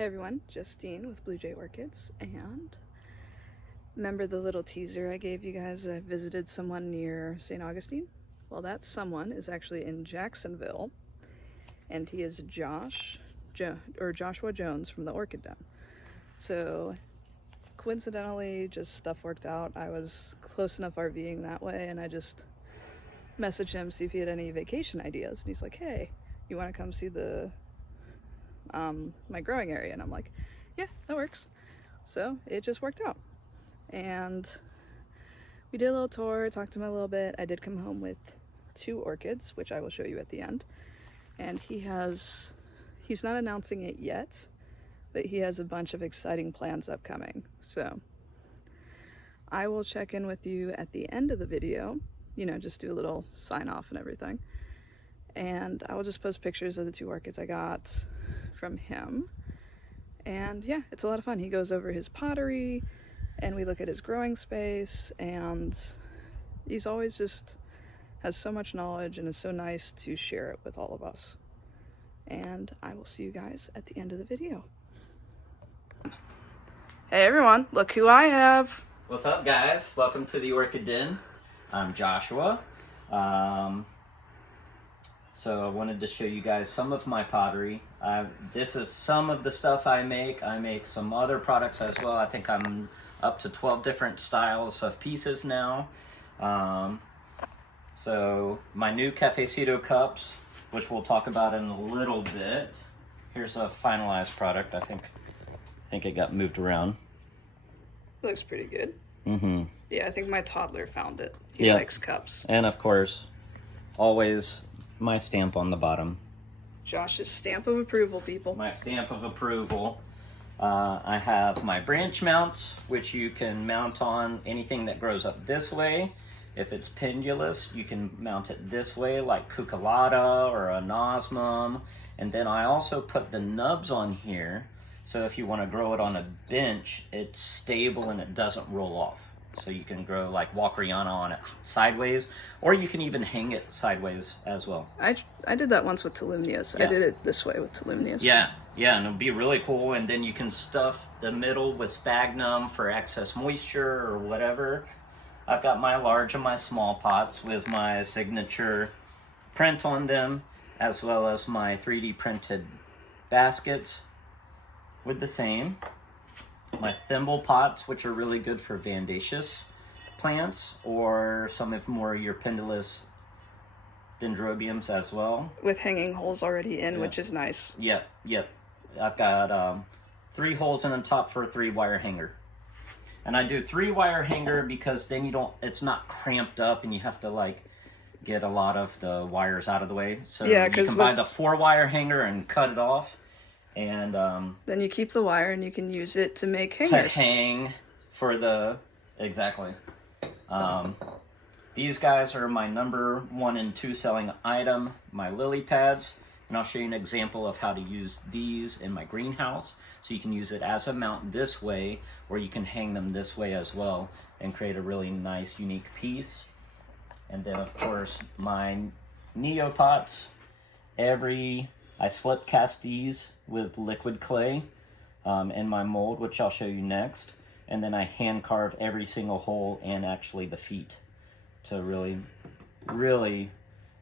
Hey everyone, Justine with Blue Jay Orchids, and remember the little teaser I gave you guys? I visited someone near St. Augustine. Well, that someone is actually in Jacksonville, and he is Joshua Jones from the Orchid Den. So coincidentally, just stuff worked out. I was close enough RVing that way, and I just messaged him, see if he had any vacation ideas, and he's like, hey, you want to come see my growing area? And I'm like, yeah, that works. So it just worked out, and we did a little tour, talked to him a little bit. I did come home with 2 orchids, which I will show you at the end, and he's not announcing it yet, but he has a bunch of exciting plans upcoming. So I will check in with you at the end of the video, just do a little sign off and everything, and I will just post pictures of the 2 orchids I got from him. And yeah, it's a lot of fun. He goes over his pottery and we look at his growing space, and he's always just has so much knowledge and is so nice to share it with all of us. And I will see you guys at the end of the video. Hey everyone, look who I have. What's up, guys? Welcome to the Orchid Den. I'm Joshua. So I wanted to show you guys some of my pottery. This is some of the stuff I make. I make some other products as well. I think I'm up to 12 different styles of pieces now. So my new Cafecito cups, which we'll talk about in a little bit. Here's a finalized product. I think it got moved around. Looks pretty good. Mm-hmm. Yeah, I think my toddler found it. He likes cups. And of course, always my stamp on the bottom. Josh's stamp of approval, people. My stamp of approval. I have my branch mounts, which you can mount on anything that grows up this way. If it's pendulous, you can mount it this way, like cucullata or a nosmum. And then I also put the nubs on here, so if you want to grow it on a bench, it's stable and it doesn't roll off. So you can grow like Walkeriana on it sideways, or you can even hang it sideways as well. I did that once with Tolumnias. Yeah. I did it this way with Tolumnias. Yeah, and it'll be really cool. And then you can stuff the middle with sphagnum for excess moisture or whatever. I've got my large and my small pots with my signature print on them, as well as my 3D printed baskets with the same. My thimble pots, which are really good for Vandaceous plants, or some of more your pendulous dendrobiums as well. With hanging holes already in, which is nice. Yep. I've got 3 holes in the top for a 3-wire hanger. And I do 3-wire hanger because then it's not cramped up and you have to get a lot of the wires out of the way. So you can buy the 4-wire hanger and cut it off. And then you keep the wire and you can use it to make hangers. To hang for exactly. These guys are my number 1 and 2 selling item, my lily pads. And I'll show you an example of how to use these in my greenhouse. So you can use it as a mount this way, or you can hang them this way as well and create a really nice, unique piece. And then, of course, my neopots. I slip cast these with liquid clay in my mold, which I'll show you next. And then I hand carve every single hole and actually the feet to really, really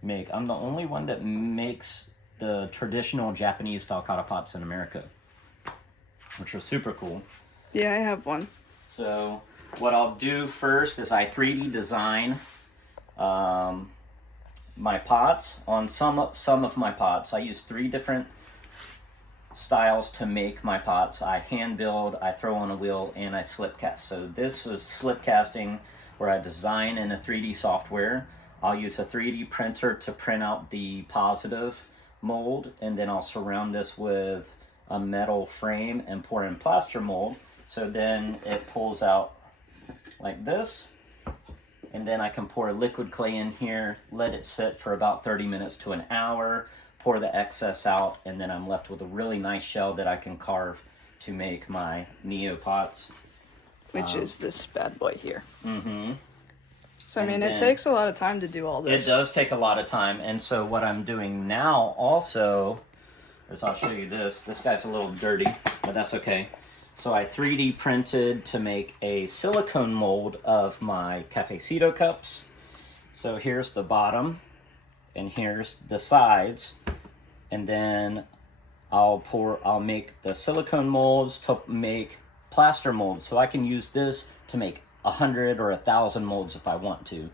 make. I'm the only one that makes the traditional Japanese falcata pots in America, which are super cool. Yeah, I have one. So what I'll do first is I 3D design my pots. On some of my pots, I use 3 different styles to make my pots. I hand build, I throw on a wheel, and I slip cast. So this was slip casting, where I design in a 3D software. I'll use a 3D printer to print out the positive mold, and then I'll surround this with a metal frame and pour in plaster mold. So then it pulls out like this. And then I can pour liquid clay in here, let it sit for about 30 minutes to an hour, pour the excess out, and then I'm left with a really nice shell that I can carve to make my neopots. Which is this bad boy here. Mm-hmm. So, it takes a lot of time to do all this. It does take a lot of time. And so what I'm doing now also, is I'll show you this. This guy's a little dirty, but that's okay. So I 3D printed to make a silicone mold of my cafecito cups. So here's the bottom, and here's the sides, and then I'll make the silicone molds to make plaster molds. So I can use this to make 100 or 1,000 molds if I want to.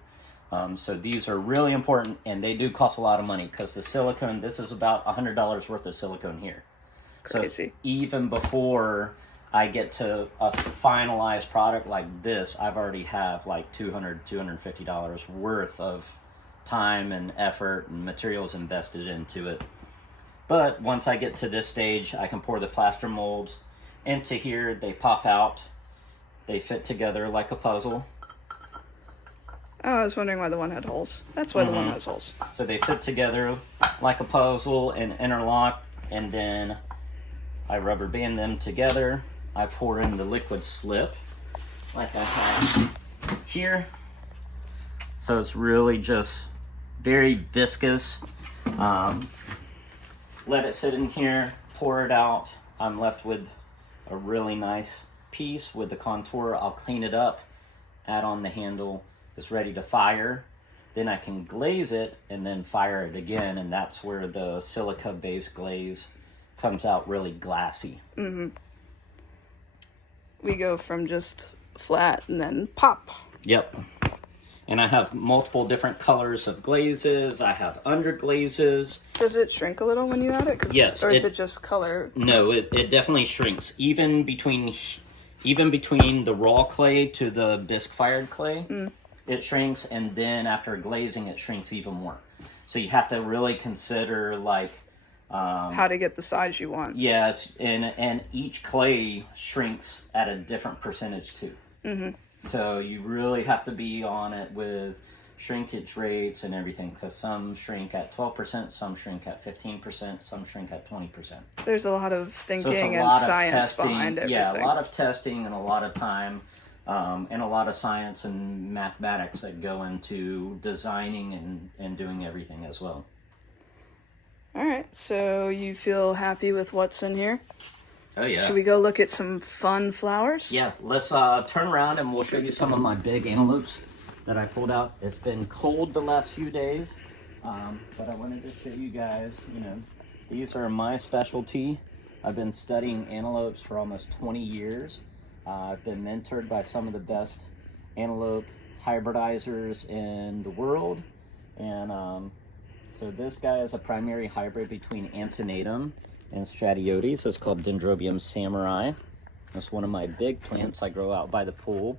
So these are really important, and they do cost a lot of money because the silicone, this is about $100 worth of silicone here. Crazy. So even before I get to a finalized product like this, I've already have like $250 worth of time and effort and materials invested into it. But once I get to this stage, I can pour the plaster molds into here. They pop out. They fit together like a puzzle. Oh, I was wondering why the one had holes. That's why the one has holes. So they fit together like a puzzle and interlock, and then I rubber band them together. I pour in the liquid slip like I have here. So it's really just very viscous. Let it sit in here, pour it out. I'm left with a really nice piece with the contour. I'll clean it up, add on the handle. It's ready to fire. Then I can glaze it and then fire it again, and that's where the silica-based glaze comes out really glassy. Mm-hmm. We go from just flat and then pop. Yep. And I have multiple different colors of glazes. I have underglazes. Does it shrink a little when you add it? Yes. Or is it just color? No, it definitely shrinks. Even between the raw clay to the bisque-fired clay, it shrinks, and then after glazing, it shrinks even more. So you have to really consider like how to get the size you want. Yes, and each clay shrinks at a different percentage too. Mm-hmm. So you really have to be on it with shrinkage rates and everything, because some shrink at 12%, some shrink at 15%, some shrink at 20%. There's a lot of thinking so and science behind everything. Yeah, a lot of testing and a lot of time, and a lot of science and mathematics that go into designing and doing everything as well. All right, so you feel happy with what's in here? Oh yeah. Should we go look at some fun flowers? Yeah, let's turn around and we'll show you some of my big antelopes that I pulled out. It's been cold the last few days, but I wanted to show you guys, these are my specialty. I've been studying antelopes for almost 20 years. I've been mentored by some of the best antelope hybridizers in the world. And so this guy is a primary hybrid between Antenatum and Stratiotes. It's called Dendrobium samurai. That's one of my big plants I grow out by the pool.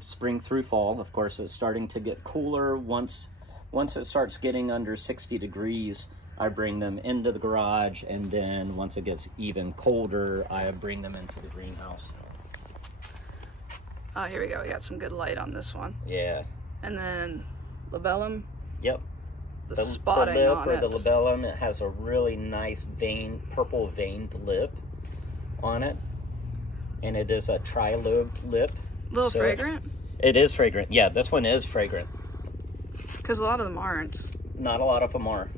Spring through fall, of course, it's starting to get cooler. Once it starts getting under 60 degrees, I bring them into the garage, and then once it gets even colder, I bring them into the greenhouse. Oh, here we go. We got some good light on this one. Yeah. And then labellum. Yep. The spotting on it. The labellum, it has a really nice purple veined lip on it. And it is a tri-lobed lip. A little fragrant? It is fragrant. Yeah, this one is fragrant. Because a lot of them aren't. Not a lot of them are.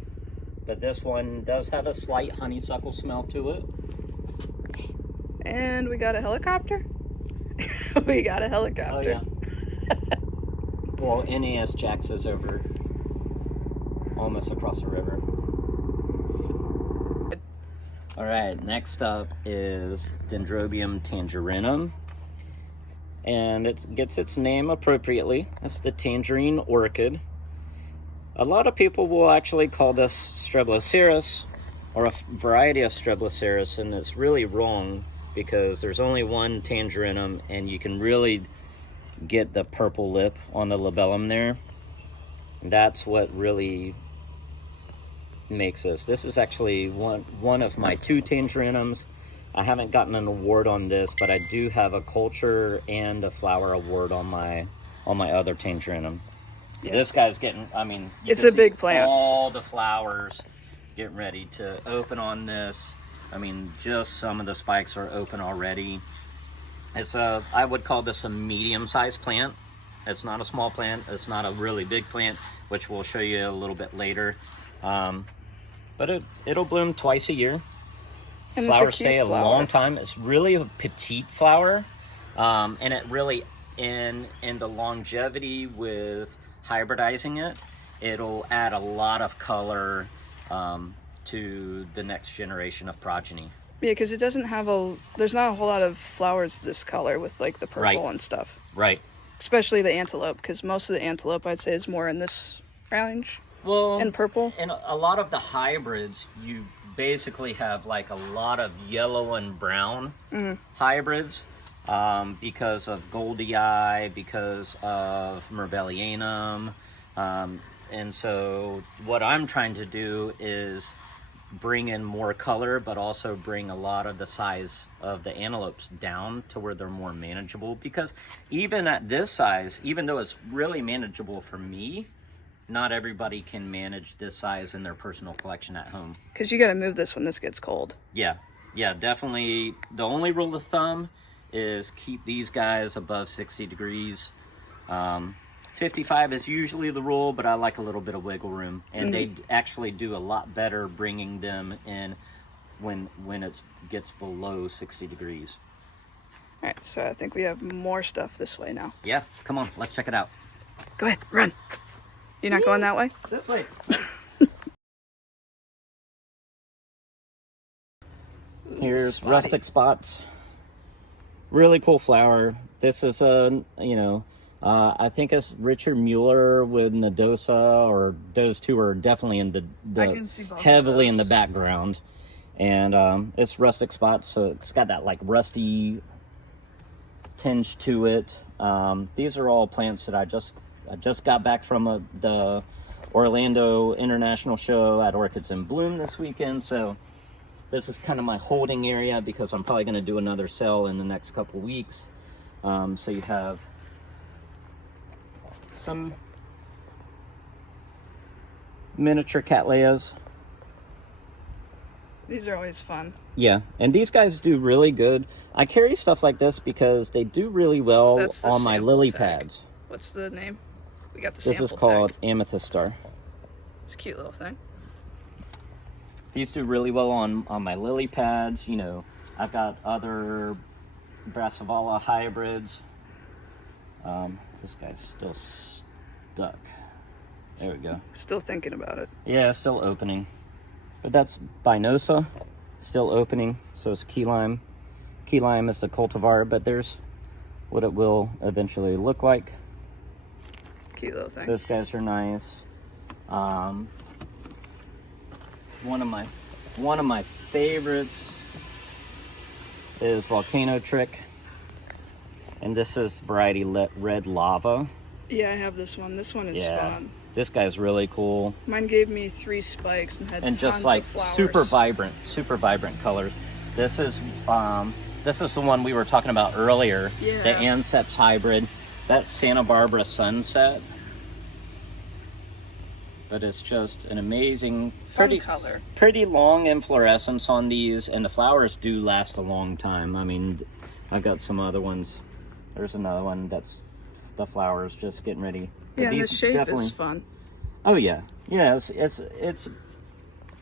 But this one does have a slight honeysuckle smell to it. And we got a helicopter? We got a helicopter. Oh, yeah. Well, NES Jax is over almost across the river. All right, next up is Dendrobium tangerinum. And it gets its name appropriately. It's the tangerine orchid. A lot of people will actually call this Streboceras, or a variety of Streboceras, and it's really wrong because there's only one tangerinum, and you can really get the purple lip on the labellum there. And that's what really makes this. This is actually one of my 2 tangerinums. I haven't gotten an award on this, but I do have a culture and a flower award on my other tangerinum. Yeah. This guy's getting, it's a big plant. All the flowers getting ready to open on this. Just some of the spikes are open already. I would call this a medium-sized plant. It's not a small plant. It's not a really big plant, which we'll show you a little bit later. but it'll bloom twice a year. And Flowers it's a cute stay a flower. long time. It's really a petite flower, and it really in the longevity with hybridizing it, it'll add a lot of color to the next generation of progeny. Yeah, because it doesn't have there's not a whole lot of flowers this color with like the purple Right. and stuff. Right. Especially the antelope, because most of the antelope I'd say is more in this range. Well, and purple. And a lot of the hybrids, you basically have like a lot of yellow and brown hybrids because of Goldie Eye, because of Merbellianum. And so what I'm trying to do is bring in more color, but also bring a lot of the size of the antelopes down to where they're more manageable. Because even at this size, even though it's really manageable for me, not everybody can manage this size in their personal collection at home. Because you got to move this when this gets cold. Yeah, definitely. The only rule of thumb is keep these guys above 60 degrees. 55 is usually the rule, but I like a little bit of wiggle room. And they actually do a lot better bringing them in when it gets below 60 degrees. All right, so I think we have more stuff this way now. Yeah, come on, let's check it out. Go ahead, run. You're not going that way? This way. Here's Spotty. Rustic Spots. Really cool flower. This is I think it's Richard Mueller with Nodosa, or those two are definitely in I can see both of heavily in the those. background. And it's Rustic Spots, so it's got that like rusty tinge to it. These are all plants that I just got back from the Orlando International Show at Orchids in Bloom this weekend. So this is kind of my holding area because I'm probably going to do another sale in the next couple weeks. So you have some miniature Cattleyas. These are always fun. Yeah, and these guys do really good. I carry stuff like this because they do really well That's the on my sample lily tag. pads. What's the name? We got the This sample is called tag. Amethyst Star. It's a cute little thing. These do really well on my lily pads. You know, I've got other Brassivala hybrids. This guy's still stuck. There we go. Still thinking about it. Yeah, still opening. But that's Binosa, still opening. So it's key lime. Key lime is the cultivar, but there's what it will eventually look like. Cute little thing. Those guys are nice. One of my favorites is Volcano Trick, and this is variety Red Lava. Yeah, I have this one. This one is fun. This guy's really cool. Mine gave me 3 spikes and had And tons just like of flowers. super vibrant colors. This is the one we were talking about earlier. Yeah. The Anceps hybrid. That's Santa Barbara Sunset. But it's just an amazing, Fun color. pretty long inflorescence on these, and the flowers do last a long time. I mean, I've got some other ones. There's another one that's the flowers just getting ready. But Yeah, and the these shape definitely, is fun. Oh yeah, it's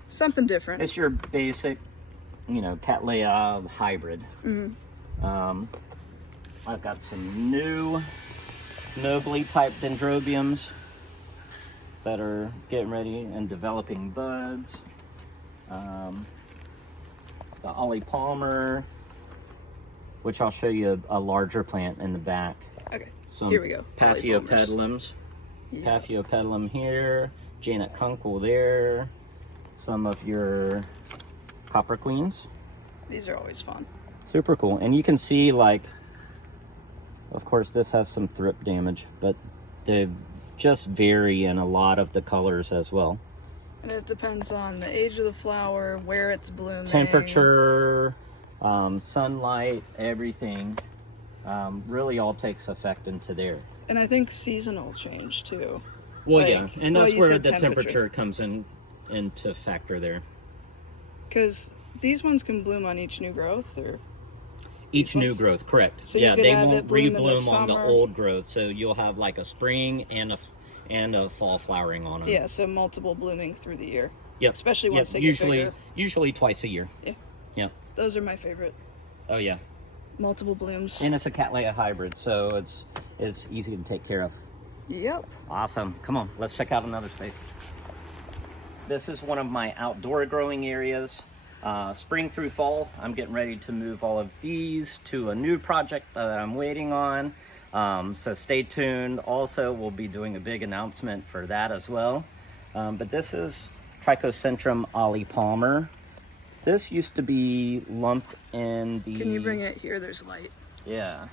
Something different. it's your basic, Cattleya hybrid. I've got some new nobly type dendrobiums that are getting ready and developing buds. The Ollie Palmer, which I'll show you a larger plant in the back. Okay, Some here we go. Paphiopedilums. Yeah. Paphiopedilum here. Janet Kunkel there. Some of your Copper Queens. These are always fun. Super cool. And you can see, like, of course this has some thrip damage, but they just vary in a lot of the colors as well. And it depends on the age of the flower, where it's blooming. Temperature, sunlight, everything really all takes effect into there. And I think seasonal change too. Well, Like, yeah, and well, that's you where said the temperature. temperature comes into factor there. Because these ones can bloom on each new growth, or Each new ones? growth, correct. So you Yeah, could they have won't it bloom in the rebloom on the summer. old growth, so you'll have like a spring and a fall flowering on them. yeah, so multiple blooming through the year. Yep. Especially once they usually, get bigger. usually twice a year. Yeah. Yep. Those are my favorite. Oh yeah. Multiple blooms. And it's a Cattleya hybrid, so it's easy to take care of. Yep. Awesome. Come on, let's check out another space. This is one of my outdoor growing areas. Spring through fall, I'm getting ready to move all of these to a new project that I'm waiting on. So stay tuned. Also, we'll be doing a big announcement for that as well. But this is Trichocentrum Ollie Palmer. This used to be lumped in the... Can you bring it here? There's light. Yeah.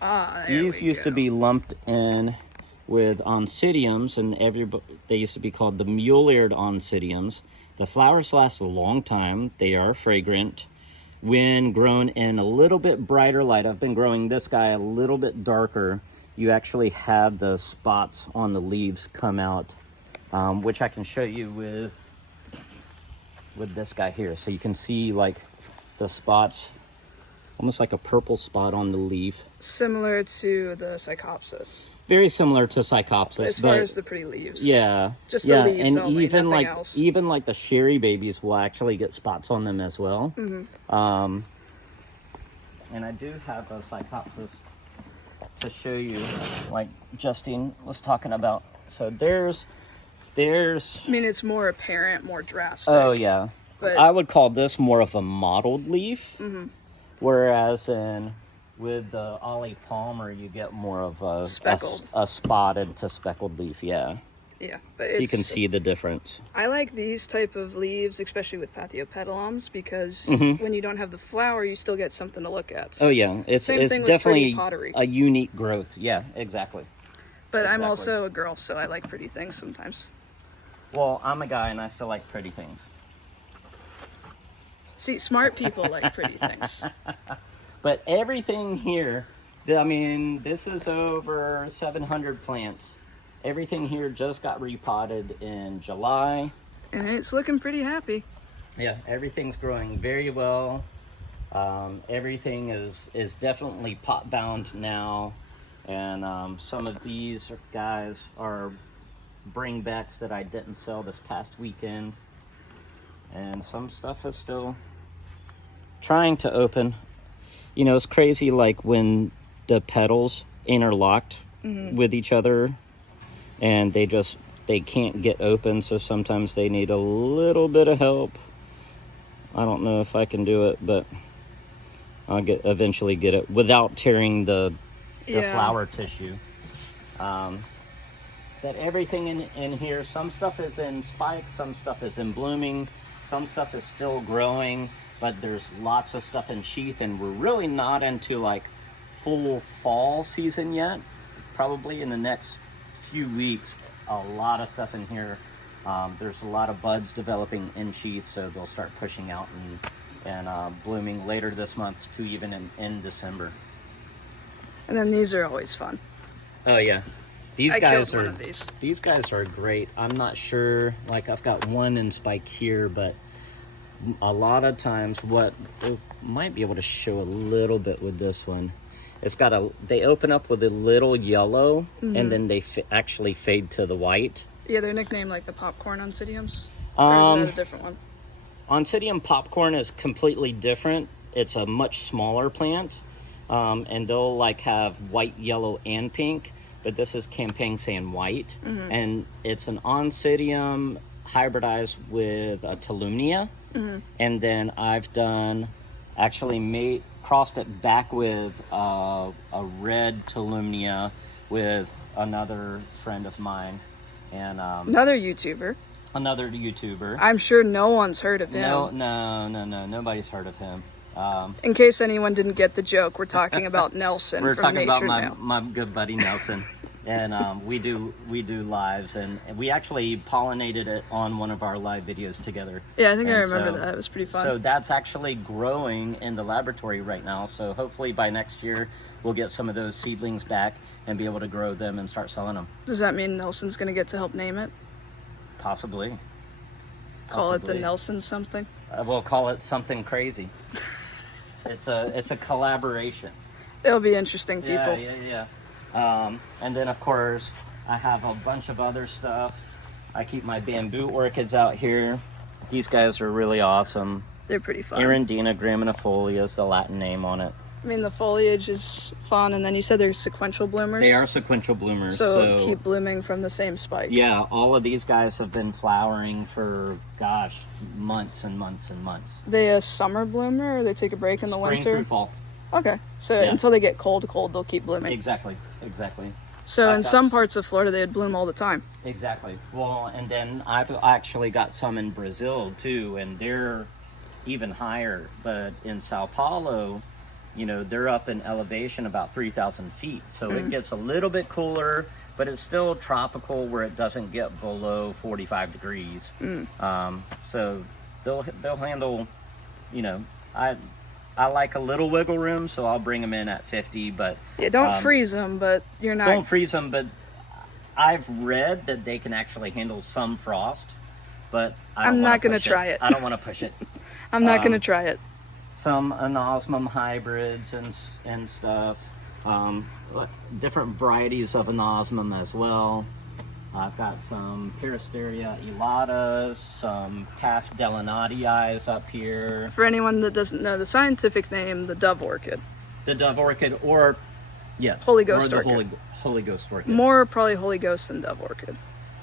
Ah, there These we used go. to be lumped in with oncidiums, and they used to be called the mule-eared oncidiums. The flowers last a long time. They are fragrant. When grown in a little bit brighter light, I've been growing this guy a little bit darker, you actually have the spots on the leaves come out, which I can show you with this guy here. So you can see like the spots, almost like a purple spot on the leaf. Similar to the Psychopsis. Very similar to Psychopsis. As far as the pretty leaves. Yeah. Just yeah, the leaves and only, even nothing like, else. Even like the sherry babies will actually get spots on them as well. Mm-hmm. And I do have a Psychopsis to show you, like Justine was talking about. So there's I mean, it's more apparent, more drastic. oh yeah, But I would call this more of a mottled leaf, mm-hmm. whereas with the Ollie Palmer you get more of a speckled, a spotted to speckled leaf. Yeah, yeah, but so you can see the difference. I like these type of leaves, especially with Pathiopedilums, because when you don't have the flower, you still get something to look at. Oh yeah, it's Same thing with definitely pretty pottery. a unique growth. Yeah, exactly. But I'm exactly. also a girl, so I like pretty things sometimes. Well, I'm a guy and I still like pretty things. See, smart people like pretty things. But everything here, I mean, this is over 700 plants. Everything here just got repotted in July. And it's looking pretty happy. Yeah, everything's growing very well. Everything is definitely pot bound now. And some of these guys are bringbacks that I didn't sell this past weekend. And some stuff is still trying to open. You know, it's crazy, like when the petals interlocked with each other and they can't get open, so sometimes they need a little bit of help. I don't know if I can do it, but I'll eventually get it without tearing the flower tissue. That everything in here, some stuff is in spike, some stuff is in blooming, some stuff is still growing, but there's lots of stuff in sheath, and we're really not into like full fall season yet. Probably in the next few weeks, a lot of stuff in here. There's a lot of buds developing in sheath, so they'll start pushing out and blooming later this month to even in December. And then these are always fun. Oh yeah. These guys are great. I'm not sure, like I've got one in spike here, but a lot of times might be able to show a little bit with this one. It's got they open up with a little yellow and then they actually fade to the white. Yeah, they're nicknamed like the popcorn oncidiums. Or is that a different one? Oncidium popcorn is completely different. It's a much smaller plant. And they'll like have white, yellow, and pink. But this is Campang Sand White, and it's an oncidium hybridized with a Tolumnia, and then I've crossed it back with a red Tolumnia with another friend of mine, and another YouTuber. I'm sure no one's heard of him. No, nobody's heard of him. In case anyone didn't get the joke, we're talking about Nelson. We're from talking Nature about my good buddy Nelson, and we do lives, and we actually pollinated it on one of our live videos together. Yeah, I think I remember that. It was pretty fun. So that's actually growing in the laboratory right now. So hopefully by next year we'll get some of those seedlings back and be able to grow them and start selling them. Does that mean Nelson's going to get to help name it? Possibly. Call it the Nelson something? We'll call it something crazy. It's a collaboration. It'll be interesting, people. Yeah. And then of course I have a bunch of other stuff. I keep my bamboo orchids out here. These guys are really awesome. They're pretty fun. Arundina graminifolia is the Latin name on it. I mean, the foliage is fun, and then you said they're sequential bloomers? They are sequential bloomers. So keep blooming from the same spike. Yeah, all of these guys have been flowering for, gosh, months and months and months. They a summer bloomer, or they take a break in the winter? Spring through fall. Okay, so until they get cold, they'll keep blooming. Exactly. So in some parts of Florida, they'd bloom all the time. Exactly. Well, and then I've actually got some in Brazil too, and they're even higher. But in Sao Paulo, you know, they're up in elevation about 3,000 feet. So it gets a little bit cooler, but it's still tropical where it doesn't get below 45 degrees. So they'll handle, you know, I like a little wiggle room, so I'll bring them in at 50, but... Yeah, don't freeze them, but you're not... Don't freeze them, but I've read that they can actually handle some frost, but I'm not going to try it. I don't want to push it. I'm not going to try it. Some anosmum hybrids and stuff. Different varieties of anosmum as well. I've got some Peristeria elatas, some Calf delanatii up here. For anyone that doesn't know the scientific name, the dove orchid. The dove orchid, or Holy Ghost or the orchid. Holy Ghost orchid. More probably Holy Ghost than dove orchid.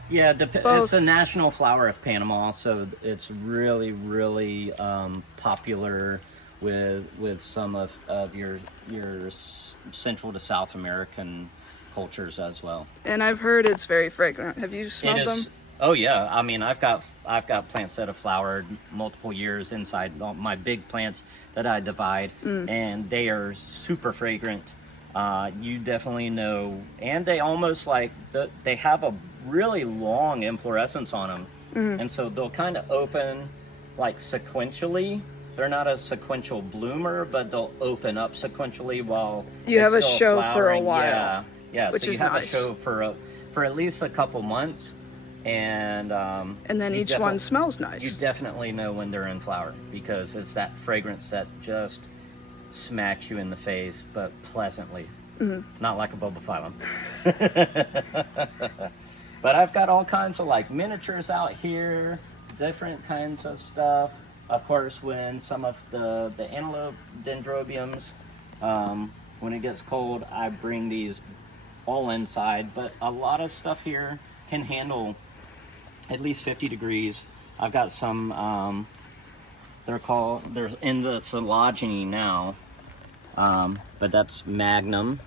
Yeah, it's the national flower of Panama, so it's really, really popular with some of your Central to South American cultures as well. And I've heard it's very fragrant. Have you smelled them? Oh yeah, I mean I've got plants that have flowered multiple years inside my big plants that I divide, and they are super fragrant. You definitely know, and they almost like they have a really long inflorescence on them, and so they'll kind of open like sequentially. They're not a sequential bloomer, but they'll open up sequentially while you have a still show flowering. for a while. Yeah, which so you is have nice. a show for at least a couple months, and then each one smells nice. You definitely know when they're in flower because it's that fragrance that just smacks you in the face, but pleasantly, not like a bulbophyllum. But I've got all kinds of like miniatures out here, different kinds of stuff. Of course, when some of the antelope dendrobiums, when it gets cold, I bring these all inside, but a lot of stuff here can handle at least 50 degrees. I've got some, they're in the phylogeny now, but that's Magnum.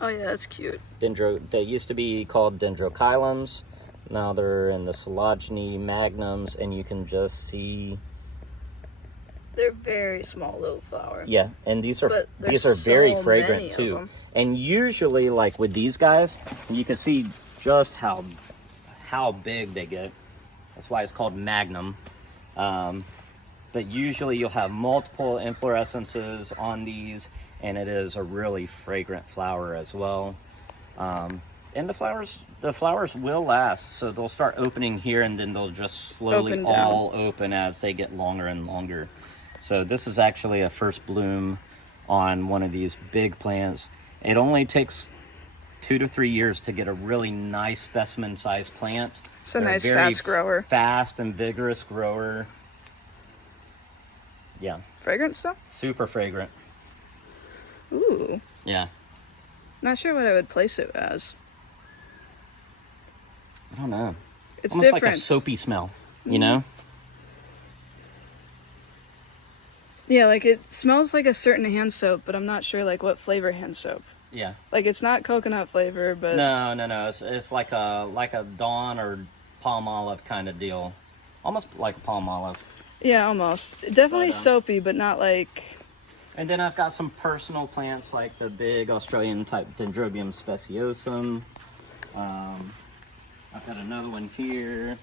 Oh yeah, that's cute. They used to be called dendrochilums. Now they're in the phylogeny Magnums, and you can just see. They're very small little flower. Yeah, and these are very fragrant too. And usually, like with these guys, you can see just how big they get. That's why it's called Magnum. But usually, you'll have multiple inflorescences on these, and it is a really fragrant flower as well. And the flowers will last, so they'll start opening here, and then they'll just slowly all open as they get longer and longer. So this is actually a first bloom on one of these big plants. It only takes 2 to 3 years to get a really nice specimen sized plant. It's a nice fast grower. Fast and vigorous grower. Yeah. Fragrant stuff? Super fragrant. Ooh. Yeah. Not sure what I would place it as. I don't know. It's almost different. Like a soapy smell, you know? Yeah, like it smells like a certain hand soap, but I'm not sure like what flavor hand soap. Yeah. Like it's not coconut flavor, but no. It's like a Dawn or palm olive kind of deal, almost like a palm olive. Yeah, almost. Definitely soapy, but not like. And then I've got some personal plants like the big Australian type Dendrobium speciosum. I've got another one here.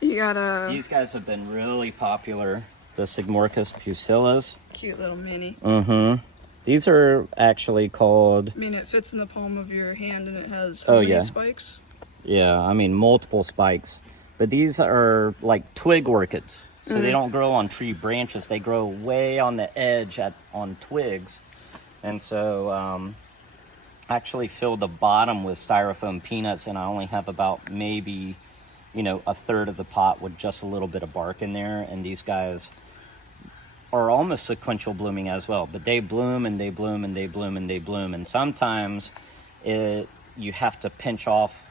You got These guys have been really popular. The Sigmorchus pusillus. Cute little mini. These are actually called. I mean, it fits in the palm of your hand, and it has spikes. Yeah, I mean multiple spikes. But these are like twig orchids. So they don't grow on tree branches. They grow way on the edge on twigs. And so I actually filled the bottom with styrofoam peanuts, and I only have about maybe you know, a third of the pot with just a little bit of bark in there. And these guys are almost sequential blooming as well, but they bloom and they bloom and they bloom and they bloom. And sometimes you have to pinch off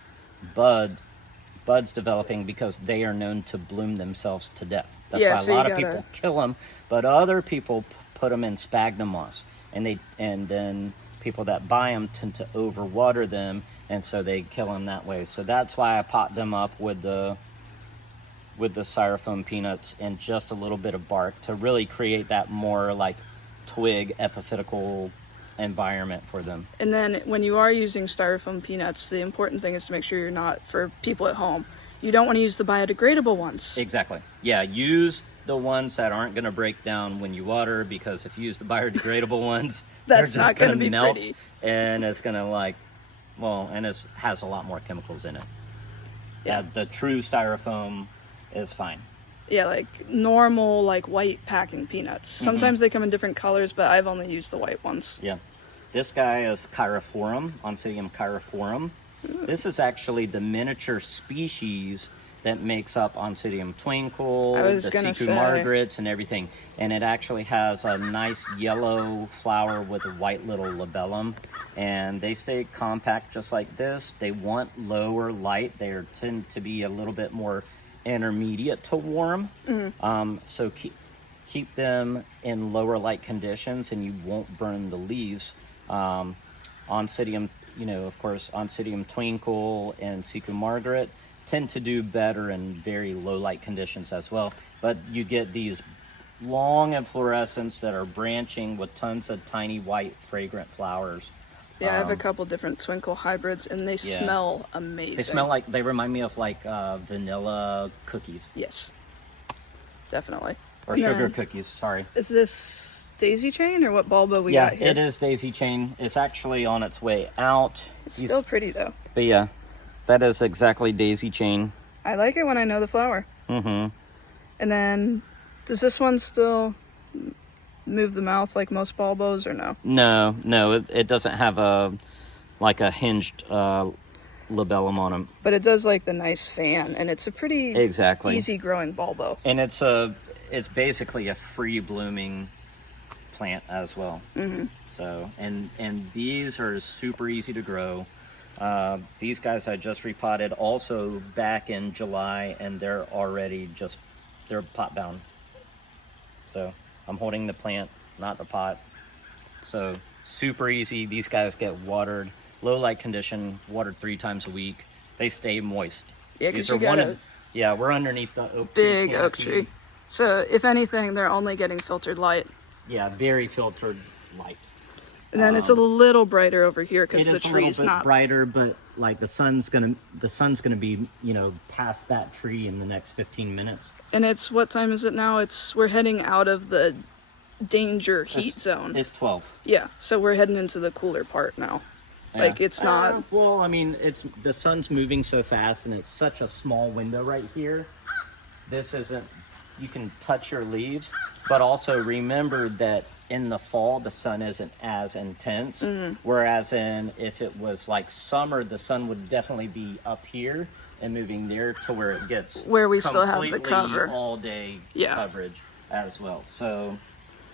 buds developing because they are known to bloom themselves to death. That's why so a lot of people kill them, but other people put them in sphagnum moss, and then people that buy them tend to overwater them, and so they kill them that way. So that's why I pot them up with the styrofoam peanuts and just a little bit of bark to really create that more like twig epiphytical environment for them. And then when you are using styrofoam peanuts, the important thing is to make sure you're not, for people at home, you don't want to use the biodegradable ones. Exactly. Yeah, use the ones that aren't going to break down when you water, because if you use the biodegradable ones, that's they're not just going going to to be melt, pretty. and it's going to and it has a lot more chemicals in it. Yeah, the true styrofoam is fine. Yeah, like normal, like white packing peanuts. Sometimes they come in different colors, but I've only used the white ones. Yeah. This guy is Chiraphorum, Oncidium chiraphorum. This is actually the miniature species that makes up Oncidium twinkle, the Siku margarets, and everything. And it actually has a nice yellow flower with a white little labellum. And they stay compact just like this. They want lower light. They tend to be a little bit more intermediate to warm. So keep them in lower light conditions and you won't burn the leaves. Oncidium, of course, Oncidium twinkle and Siku margaret tend to do better in very low light conditions as well. But you get these long inflorescence that are branching with tons of tiny white fragrant flowers. Yeah, I have a couple different twinkle hybrids, and they smell amazing. They remind me of vanilla cookies. Yes, definitely. Or sugar cookies, sorry. Is this daisy chain, or what bulba we got here? Yeah, it is daisy chain. It's actually on its way out. It's still pretty, though. But yeah, that is exactly daisy chain. I like it when I know the flower. And then, does this one still move the mouth like most bulbos, or no? No, it doesn't have a hinged labellum on them. But it does like the nice fan, and it's a pretty easy growing bulbo. And it's basically a free blooming plant as well. So and these are super easy to grow. These guys I just repotted also back in July, and they're already they're pot bound. So I'm holding the plant, not the pot. So super easy. These guys get watered, low light condition, watered 3 times a week. They stay moist. Yeah, because you got we're underneath the big oak tree. So if anything, they're only getting filtered light. Yeah, very filtered light. And then it's a little brighter over here because the tree's not brighter, but the sun's gonna be past that tree in the next 15 minutes. And it's, what time is it now? We're heading out of the danger heat zone. It's 12. Yeah, so we're heading into the cooler part now. Yeah. It's not. Well, I mean, the sun's moving so fast, and it's such a small window right here. This isn't. You can touch your leaves, but also remember that in the fall the sun isn't as intense. Whereas if it was like summer, the sun would definitely be up here and moving there to where it gets where we still have the cover all day coverage as well. So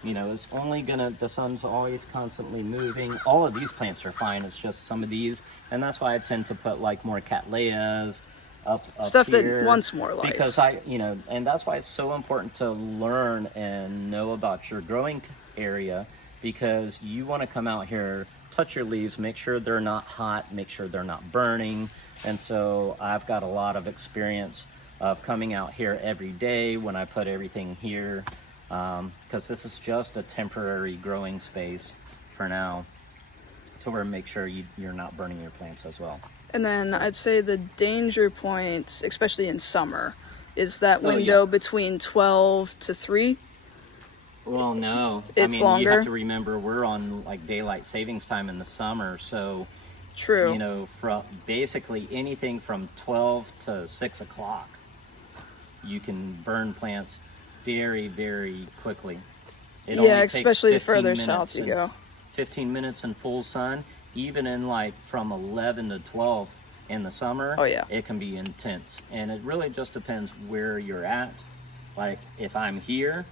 it's only the sun's always constantly moving. All of these plants are fine. It's just some of these, and that's why I tend to put more Cattleyas up stuff here, that wants more light. Because and that's why it's so important to learn and know about your growing area, because you want to come out here, touch your leaves, make sure they're not hot, make sure they're not burning. And so I've got a lot of experience of coming out here every day when I put everything here, because this is just a temporary growing space for now, to where make sure you're not burning your plants as well. And then I'd say the danger point, especially in summer, is that window between 12 to 3. Well, no. It's longer. You have to remember we're on daylight savings time in the summer, so true. From basically anything from 12 to 6 o'clock, you can burn plants very, very quickly. It only takes especially the further south you go. 15 minutes in full sun. Even in from 11 to 12, in the summer, Oh, yeah. it can be intense. And it really just depends where you're at. Like if I'm here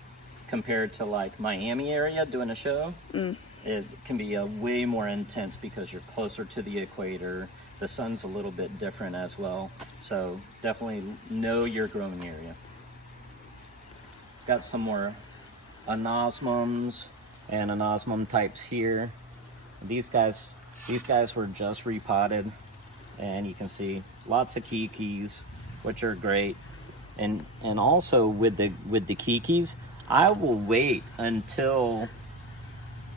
compared to like Miami area doing a show, it can be a way more intense because you're closer to the equator. The sun's a little bit different as well. So definitely know your growing area. Got some more anosmums and anosmum types here. These guys were just repotted, and you can see lots of kikis, which are great. And also with the kikis, I will wait until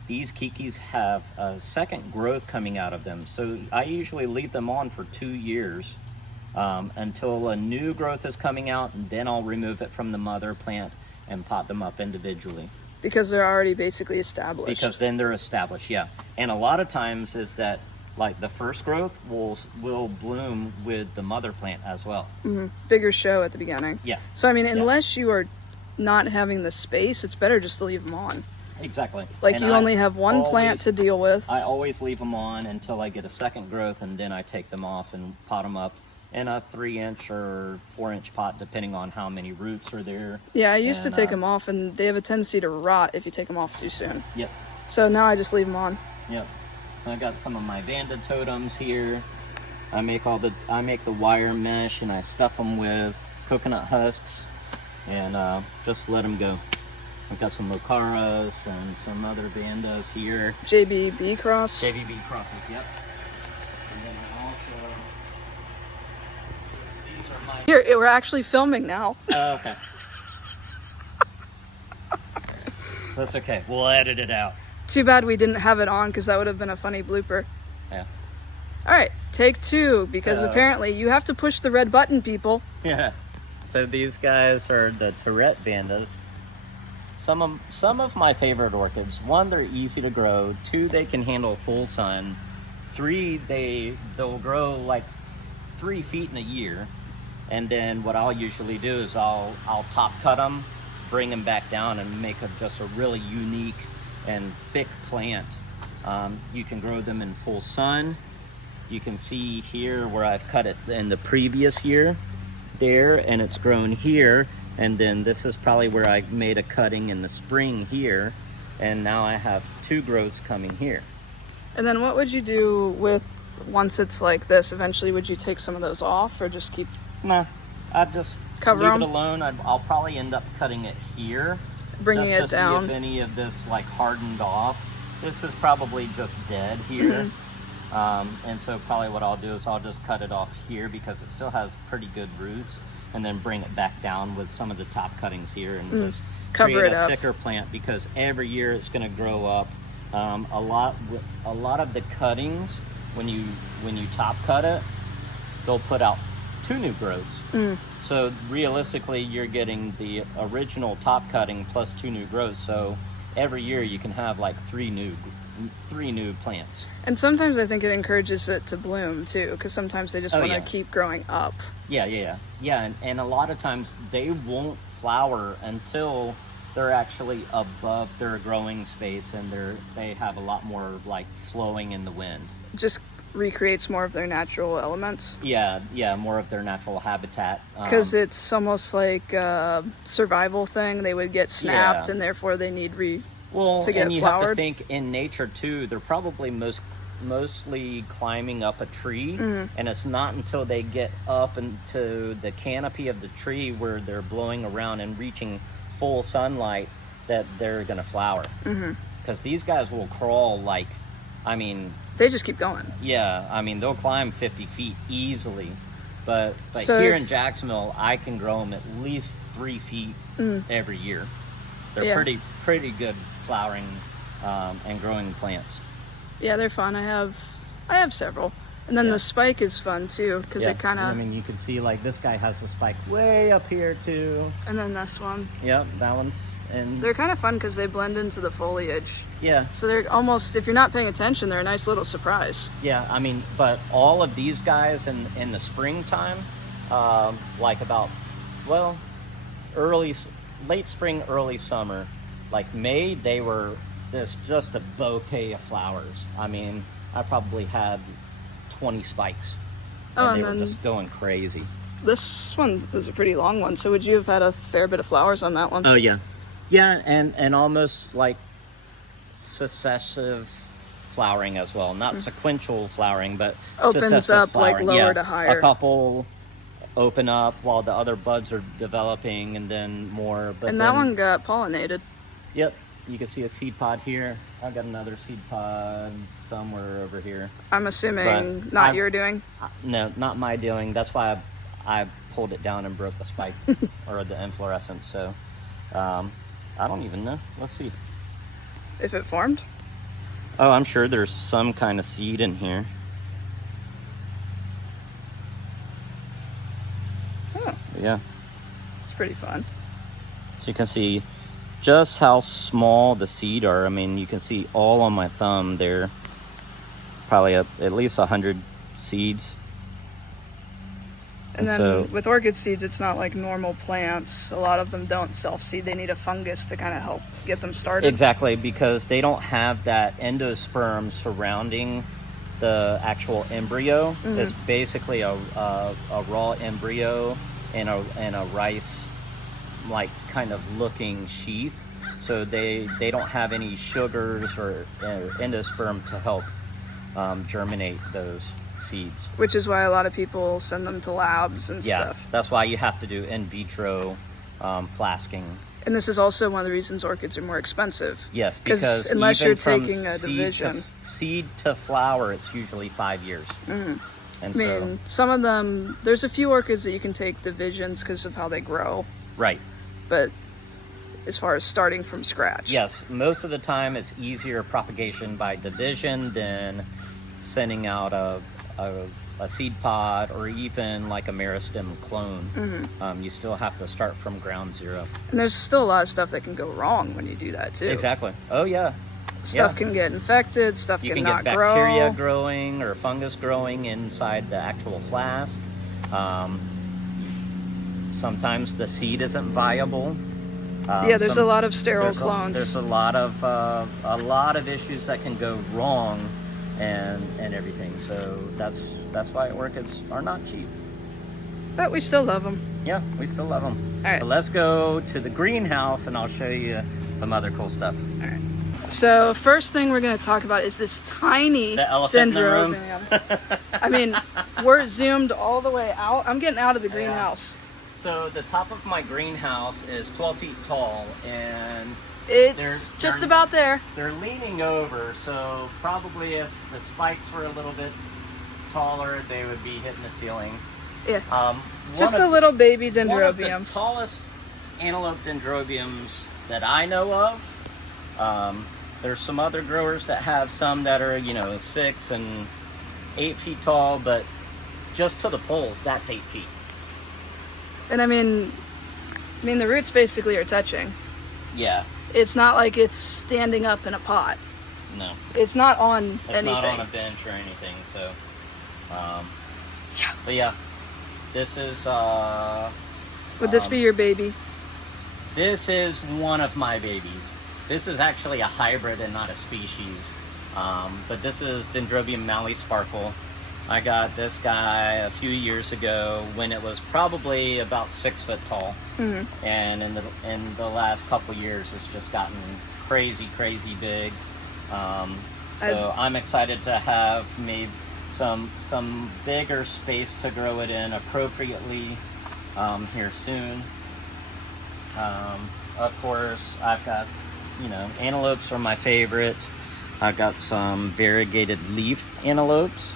these kikis have a second growth coming out of them. So I usually leave them on for 2 years until a new growth is coming out, and then I'll remove it from the mother plant and pot them up individually. Because they're already basically established. Because then they're established, yeah. And a lot of times is that like the first growth will bloom with the mother plant as well. Bigger show at the beginning. Yeah. So I mean, unless you are not having the space, it's better just to leave them on. Exactly. Like And you only have one plant always- to deal with. I always leave them on until I get a second growth, and then I take them off and pot them up in a 3-inch or 4-inch pot, depending on how many roots are there. Yeah, I used to And, take them off, and they have a tendency to rot if you take them off too soon. Yep. So now I just leave them on. Yep. I got some of my Vanda totems here. I make the wire mesh, and I stuff them with coconut husks, and just let them go. I've got some Mocaras and some other Vandas here. JBB cross. JVB crosses, yep. And then also, these are my... Here, we're actually filming now. Okay. That's okay. We'll edit it out. Too bad we didn't have it on, because that would have been a funny blooper. Yeah. All right, take 2, because So- apparently you have to push the red button, people. Yeah. So these guys are the Tourette Vandas. Some of my favorite orchids. 1, they're easy to grow. 2, they can handle full sun. 3, they'll grow like 3 feet in a year. And then what I'll usually do is I'll top cut them, bring them back down, and make just a really unique and thick plant. You can grow them in full sun. You can see here where I've cut it in the previous year there, and it's grown here. And then this is probably where I made a cutting in the spring here, and now I have 2 growths coming here. And then what would you do with, once it's like this, eventually would you take some of those off, or just keep... Nah, I'd just Cover leave 'em? it alone. I'll probably end up cutting it here, Bringing just it to down. see if any of this like hardened off. This is probably just dead here. And so probably what I'll do is I'll just cut it off here because it still has pretty good roots, and then bring it back down with some of the top cuttings here, and just Cover create it a up. thicker plant, because every year it's going to grow up. A lot of the cuttings, when you top cut it, they'll put out 2 new growths. So realistically, you're getting the original top cutting plus 2 new growths. So every year you can have like 3 new plants. And sometimes I think it encourages it to bloom too, because sometimes they just want to yeah. keep growing up. Yeah. And a lot of times they won't flower until they're actually above their growing space, and they have a lot more like flowing in the wind. Just recreates more of their natural elements. Yeah, more of their natural habitat. Because it's almost like a survival thing. They would get snapped, Yeah. and therefore they need Well, to get and you have to flowered. think in nature too, they're probably mostly climbing up a tree, and it's not until they get up into the canopy of the tree where they're blowing around and reaching full sunlight that they're going to flower. Because these guys will crawl like, They just keep going. yeah, they'll climb 50 feet easily. But So here if- in Jacksonville, I can grow them at least 3 feet every year. They're Yeah. pretty good flowering and growing plants. Yeah, they're fun. I have several. And then Yeah. the spike is fun too, because it kind of... you can see like this guy has a spike way up here too. And then this one. Yep, that one's and They're kind of fun because they blend into the foliage. yeah. So they're almost, if you're not paying attention, they're a nice little surprise. Yeah, but all of these guys in the springtime, like about, well, late spring, early summer, like May, they were just a bouquet of flowers. I probably had 20 spikes Oh, and and they were then just going crazy. this one was a pretty long one, so would you have had a fair bit of flowers on that one? Oh yeah, yeah, and almost like successive flowering as well. Not sequential flowering, but Opens successive up like flowering. lower Yeah, to higher. a couple open up while the other buds are developing, and then more. But And that one got pollinated. Yep, you can see a seed pod here. I've got another seed pod somewhere over here. I'm assuming But not your doing. No, not my doing. That's why I pulled it down and broke the spike or the inflorescence. So I don't even know. Let's see. If it formed? Oh, I'm sure there's some kind of seed in here. Oh, Yeah. it's pretty fun. So you can see just how small the seed are. I mean, you can see all on my thumb there. Probably at least 100 seeds. And then so, with orchid seeds, it's not like normal plants. A lot of them don't self-seed. They need a fungus to kind of help get them started. exactly, because they don't have that endosperm surrounding the actual embryo. It's basically a raw embryo in a rice like kind of looking sheath. So they don't have any sugars or endosperm to help germinate those seeds. Which is why a lot of people send them to labs and Yeah, stuff. that's why you have to do in vitro flasking. And this is also one of the reasons orchids are more expensive. Yes, because unless even you're from taking a division. seed to flower, it's usually 5 years. And I mean, some of them, there's a few orchids that you can take divisions because of how they grow. right. But as far as starting from scratch. Yes, most of the time it's easier propagation by division than sending out a seed pod or even like a meristem clone. You still have to start from ground zero. And there's still a lot of stuff that can go wrong when you do that too. Exactly. Oh yeah. Stuff can get infected, stuff You can can not get bacteria grow. growing or fungus growing inside the actual flask. Sometimes the seed isn't viable. Yeah, there's a lot of sterile clones. There's a lot of issues that can go wrong, and everything. So that's why orchids are not cheap. But we still love them. Yeah, we still love them. All right. So let's go to the greenhouse, and I'll show you some other cool stuff. All right. So first thing we're going to talk about is this tiny The elephant in the room. dendrobium. I mean, we're zoomed all the way out. I'm getting out of the greenhouse. So the top of my greenhouse is 12 feet tall, and It's just they're- about there. they're leaning over, so probably if the spikes were a little bit taller, they would be hitting the ceiling. Yeah. It's Just a little baby One of the dendrobium. tallest antelope dendrobiums that I know of. There's some other growers that have some that are 6 and 8 feet tall, but just to the poles, that's 8 feet. And I mean, the roots basically are touching. Yeah. It's not like it's standing up in a pot. No. It's not on It's anything. not on a bench or anything, so. Yeah. But yeah, this is. Would this be your baby? This is one of my babies. This is actually a hybrid and not a species. But this is Dendrobium malleesparkle. I got this guy a few years ago when it was probably about 6 foot tall. And in the last couple years, it's just gotten crazy big. So I'm excited to have made some bigger space to grow it in appropriately here soon. Of course, I've got, antelopes are my favorite. I've got some variegated leaf antelopes.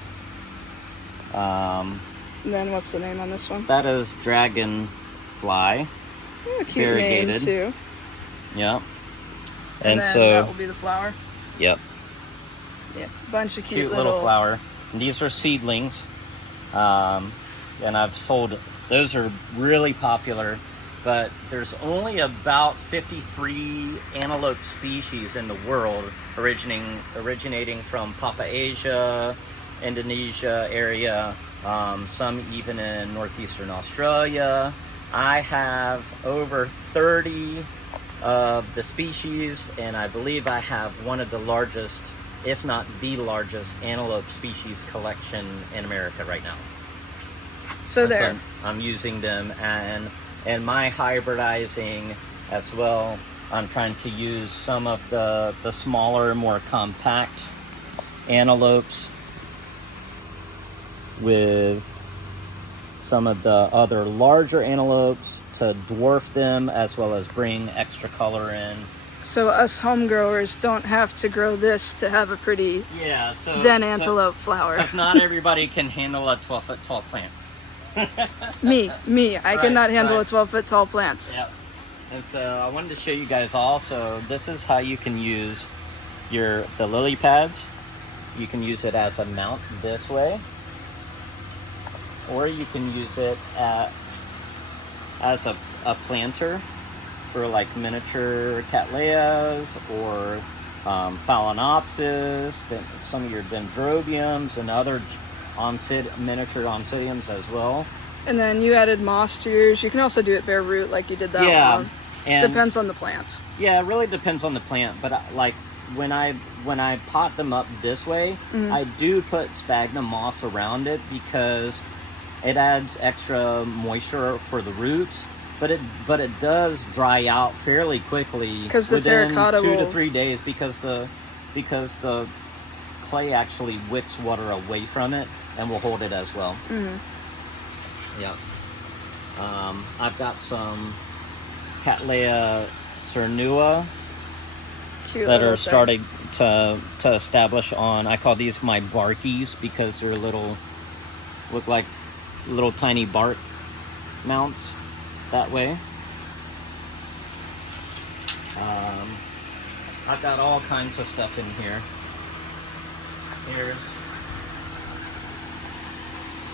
And then what's the name on this one? That is dragonfly. Yeah, cute name variegated. too. Yep. And then that will be the flower. Yep. Yeah, bunch of Cute little flower. And these are seedlings. And I've sold, those are really popular, but there's only about 53 antelope species in the world originating from Papua, Indonesia area, some even in northeastern Australia. I have over 30 of the species, and I believe I have one of the largest, if not the largest, antelope species collection in America right now. So And there. I'm using them, and my hybridizing as well. I'm trying to use some of the smaller, more compact antelopes with some of the other larger antelopes to dwarf them, as well as bring extra color in. So us home growers don't have to grow this to have a pretty den antelope flower. Because not everybody can handle a 12-foot tall plant. Me, I cannot handle a 12-foot tall plant. Yep. And so I wanted to show you guys also, this is how you can use the lily pads. You can use it as a mount this way, or you can use it as a planter for like miniature cattleyas or phalaenopsis, some of your dendrobiums and other miniature oncidiums as well. And then you added moss to yours. You can also do it bare root like you did that one. And depends on the plant. Yeah, it really depends on the plant. But like when I pot them up this way, I do put sphagnum moss around it because it adds extra moisture for the roots. But it does dry out fairly quickly because the within terracotta 2 to 3 days because the clay actually wicks water away from it and will hold it as well. Yeah. I've got some Cattleya cernua that are starting to establish on. I call these my barkies because they're look like little tiny bark mounts that way. I've got all kinds of stuff in here. Here's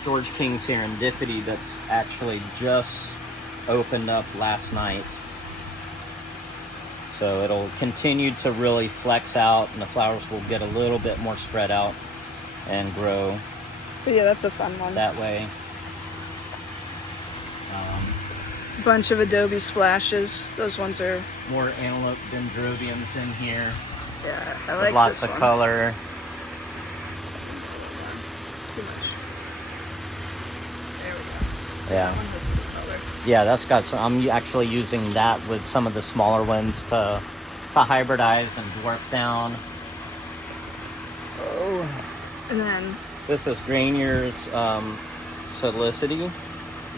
George King Serendipity that's actually just opened up last night. So it'll continue to really flex out and the flowers will get a little bit more spread out and grow. But yeah, that's a fun one. That way. Bunch of adobe splashes. Those ones are more antelope dendrobiums in here. Yeah, I like lots this of one. color. Too much. There we go. Yeah. This color. Yeah, that's got some. I'm actually using that with some of the smaller ones to hybridize and dwarf down. Oh. And then This is Grainier's Felicity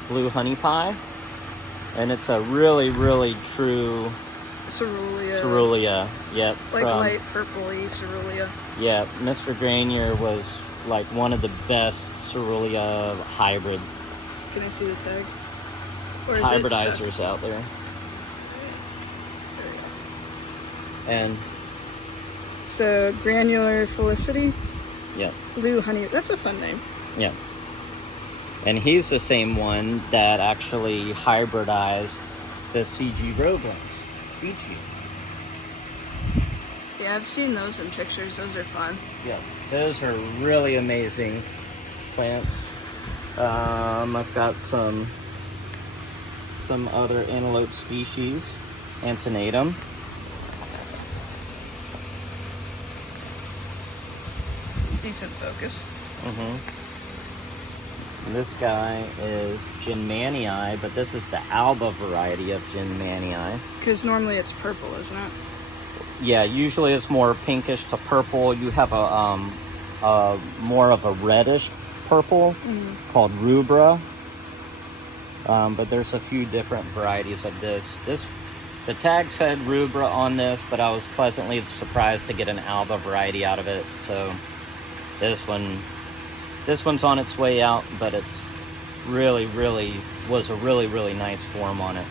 Blue Honey Pie. And it's a really, really true cerulean. Yep. Like light purpley cerulean. Yeah, Mr. Grainier was like one of the best cerulean hybrid Can I see the tag? Or is hybridizers out there. And so granular Felicity. Yeah. Blue honey. That's a fun name. Yeah. And he's the same one that actually hybridized the CG Roblins. Beachy. Yeah, I've seen those in pictures. Those are fun. Yeah, those are really amazing plants. I've got some other antelope species, Antenatum. Decent focus. This guy is Ginmanii, but this is the Alba variety of Ginmanii. Because normally it's purple, isn't it? Yeah, usually it's more pinkish to purple. You have a more of a reddish purple called rubra. But there's a few different varieties of this. The tag said rubra on this, but I was pleasantly surprised to get an Alba variety out of it. So this one's on its way out, but it's really was a really nice form on it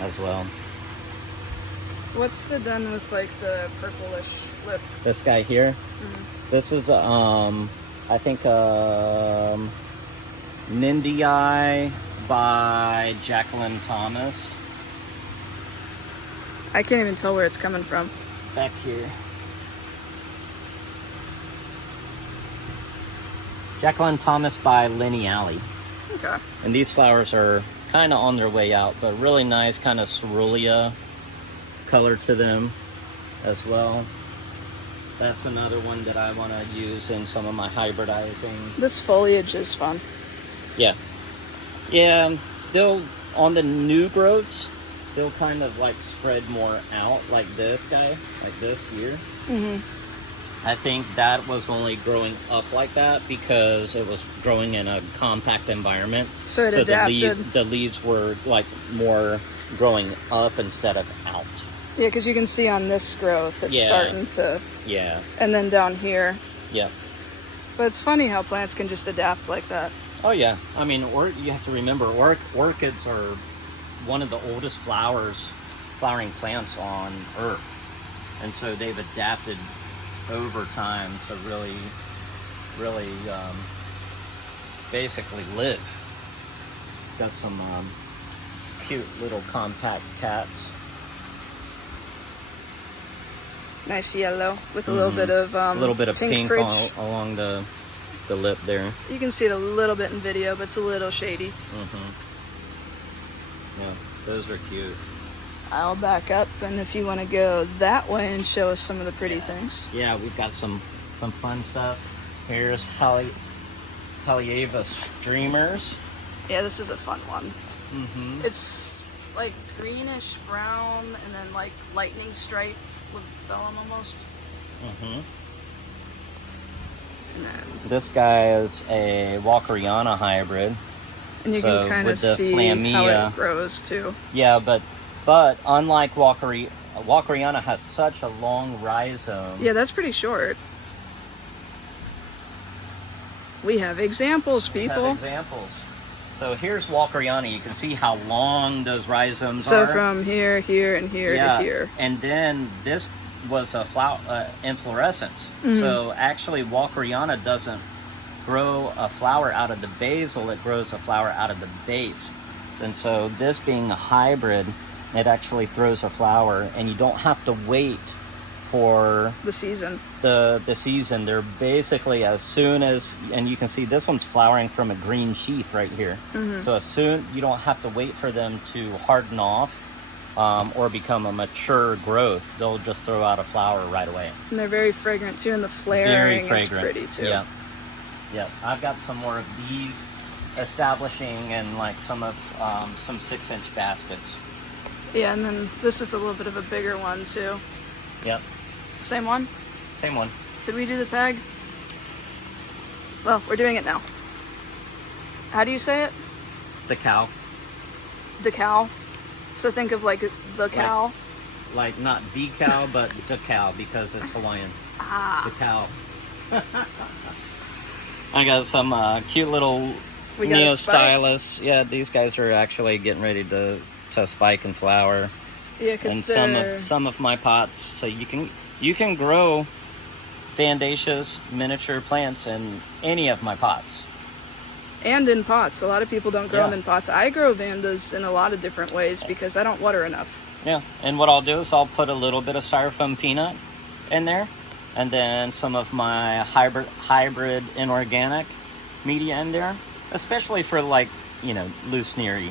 as well. What's the done with like the purplish lip? This guy here. This is I think Nindii by Jacqueline Thomas. I can't even tell where it's coming from. Back here. Jacqueline Thomas by Lineali. Okay. And these flowers are kind of on their way out, but really nice kind of cerulean color to them as well. That's another one that I want to use in some of my hybridizing. This foliage is fun. Yeah. Yeah, they'll, on the new growths, they'll kind of like spread more out like this guy, like this here. I think that was only growing up like that because it was growing in a compact environment. So it adapted. The leaves were like more growing up instead of out. Yeah, because you can see on this growth, it's starting to... Yeah. And then down here. Yeah. But it's funny how plants can just adapt like that. Oh, yeah. I mean, you have to remember, orchids are one of the oldest flowering plants on Earth. And so they've adapted over time to really basically live. Got some cute little compact cats. Nice yellow with a little bit of pink along the lip there. You can see it a little bit in video, but it's a little shady. Yeah, those are cute. I'll back up, and if you want to go that way and show us some of the pretty things. Yeah, we've got some fun stuff. Here's Halieva streamers. Yeah, this is a fun one. It's like greenish brown and then like lightning stripe with vellum almost. And then this guy is a Walkeriana hybrid. And you can kind of see how it grows too. Yeah, but unlike Walkeriana has such a long rhizome. Yeah, that's pretty short. We have examples, people. We have examples. So here's Walkeriana. You can see how long those rhizomes So are. from here, here, and here to here. And then this was a flower inflorescence. So actually Walkeriana doesn't grow a flower out of the basal, it grows a flower out of the base. And so this being a hybrid, it actually throws a flower, and you don't have to wait for the season. The season. They're basically as soon as, and you can see this one's flowering from a green sheath right here. So as soon, you don't have to wait for them to harden off or become a mature growth. They'll just throw out a flower right away. And they're very fragrant too, and the flaring is pretty too. Yeah. Yeah, I've got some more of these establishing in like some 6-inch baskets. Yeah, and then this is a little bit of a bigger one too. Yep. Same one? Same one. Did we do the tag? Well, we're doing it now. How do you say it? The cow. The cow. So think of like the cow. Like not the cow, but the cow, because it's Hawaiian. The cow. I got some cute little Neostylus. Yeah, these guys are actually getting ready to spike and flower. Yeah, because some of my pots, so you can grow Vandacea's miniature plants in any of my pots. And in pots. A lot of people don't grow them in pots. I grow Vandas in a lot of different ways because I don't water enough. Yeah, and what I'll do is I'll put a little bit of styrofoam peanut in there, and then some of my hybrid inorganic media in there, especially for like, loose neary,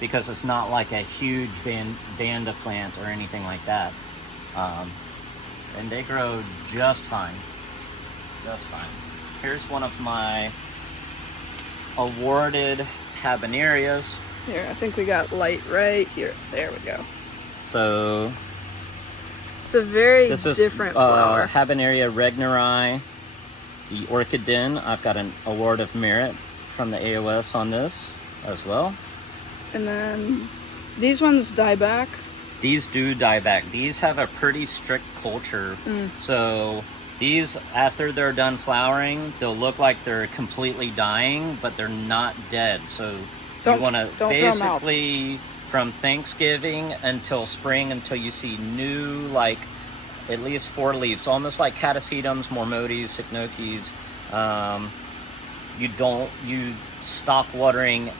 because it's not like a huge Vanda plant or anything like that. And they grow just fine. Just fine. Here's one of my awarded habanerias. Here, I think we got light right here. There we go. So it's a very different flower. Habaneria regneri, the Orchid Den. I've got an award of merit from the AOS on this as well. And then these ones die back. These do die back. These have a pretty strict culture. So these, after they're done flowering, they'll look like they're completely dying, but they're not dead. So you want to basically, from Thanksgiving until spring, until you see new, like at least 4 leaves, almost like catasetums, mormotes, cycnokes. You stop watering